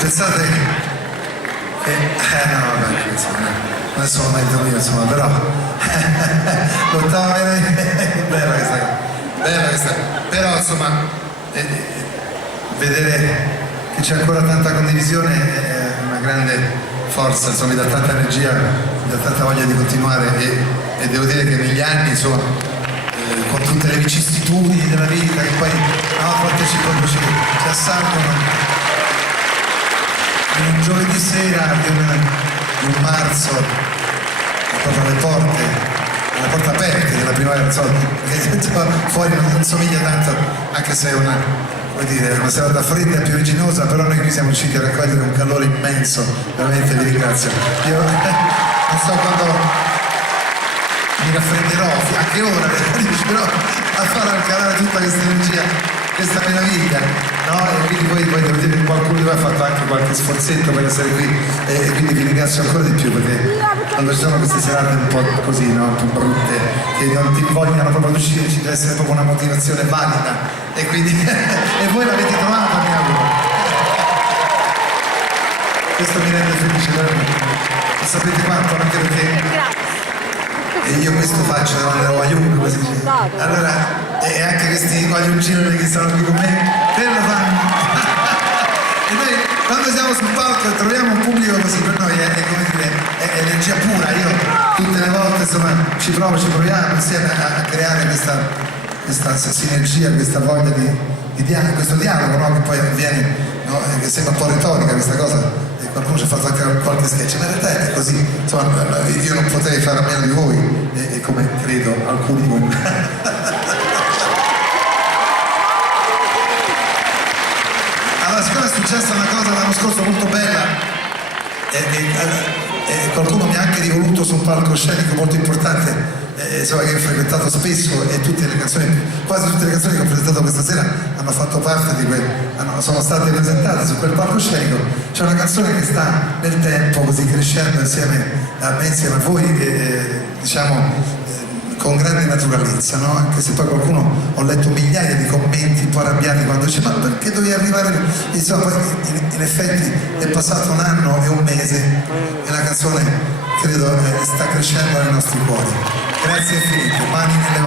Pensate che no vabbè, insomma, non sono merito mio, insomma, però l'ottava bella questa cosa, bella questa, però insomma vedere che c'è ancora tanta condivisione è una grande forza, insomma, mi dà tanta energia, mi dà tanta voglia di continuare e devo dire che negli anni, insomma, con tutte le vicissitudini della vita che poi a volte ci assalgono, in un giovedì sera di un marzo, proprio alle porte, alla porta aperte della primavera, insomma, perché fuori non somiglia tanto, anche se è una, come dire, una serata fredda e pioviginosa, però noi qui siamo usciti a raccogliere un calore immenso, veramente vi ringrazio. Io non so quando mi raffredderò, a che ora riuscirò a far calare tutta questa energia, questa meraviglia, no? E quindi poi devo dire che qualcuno di voi ha fatto anche qualche sforzetto per essere qui e quindi vi ringrazio ancora di più, perché quando ci sono queste serate un po' così, no? Un po' brutte, che non ti vogliono proprio ad uscire, ci deve essere proprio una motivazione valida e quindi e voi l'avete trovata, mi auguro. Questo mi rende felice veramente. E sapete quanto? Anche perché e io questo faccio davanti alla Guaglione, come si dice. Allora, e anche questi guagliuncini che stanno qui con me, quello fanno. E noi quando siamo sul palco e troviamo un pubblico così, per noi è come dire, è energia pura. Io tutte le volte insomma ci proviamo insieme a creare questa sinergia, questa voglia di dialogo, questo dialogo, no? Che poi avviene, no? Che sembra un po' retorica questa cosa. Qualcuno ci ha fatto anche qualche sketch, ma in realtà è così, insomma, io non potrei fare a meno di voi, e come credo alcuni di voi. Allora, siccome è successa una cosa l'anno scorso molto bella, e qualcuno mi ha anche rivoluto su un palcoscenico molto importante, insomma, che ho frequentato spesso, e tutte le canzoni, quasi tutte le canzoni che ho presentato questa sera hanno fatto parte di sono state presentate su quel palcoscenico. C'è una canzone che sta nel tempo così crescendo insieme a me, insieme a voi, diciamo con grande naturalezza, no? Anche se poi qualcuno, ho letto migliaia di commenti un po' arrabbiati quando dice ma perché dovevi arrivare, insomma poi in effetti è passato un anno e un mese e la canzone credo sta crescendo nei nostri cuori. Grazie infinite, mani nelle